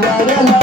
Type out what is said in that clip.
la la la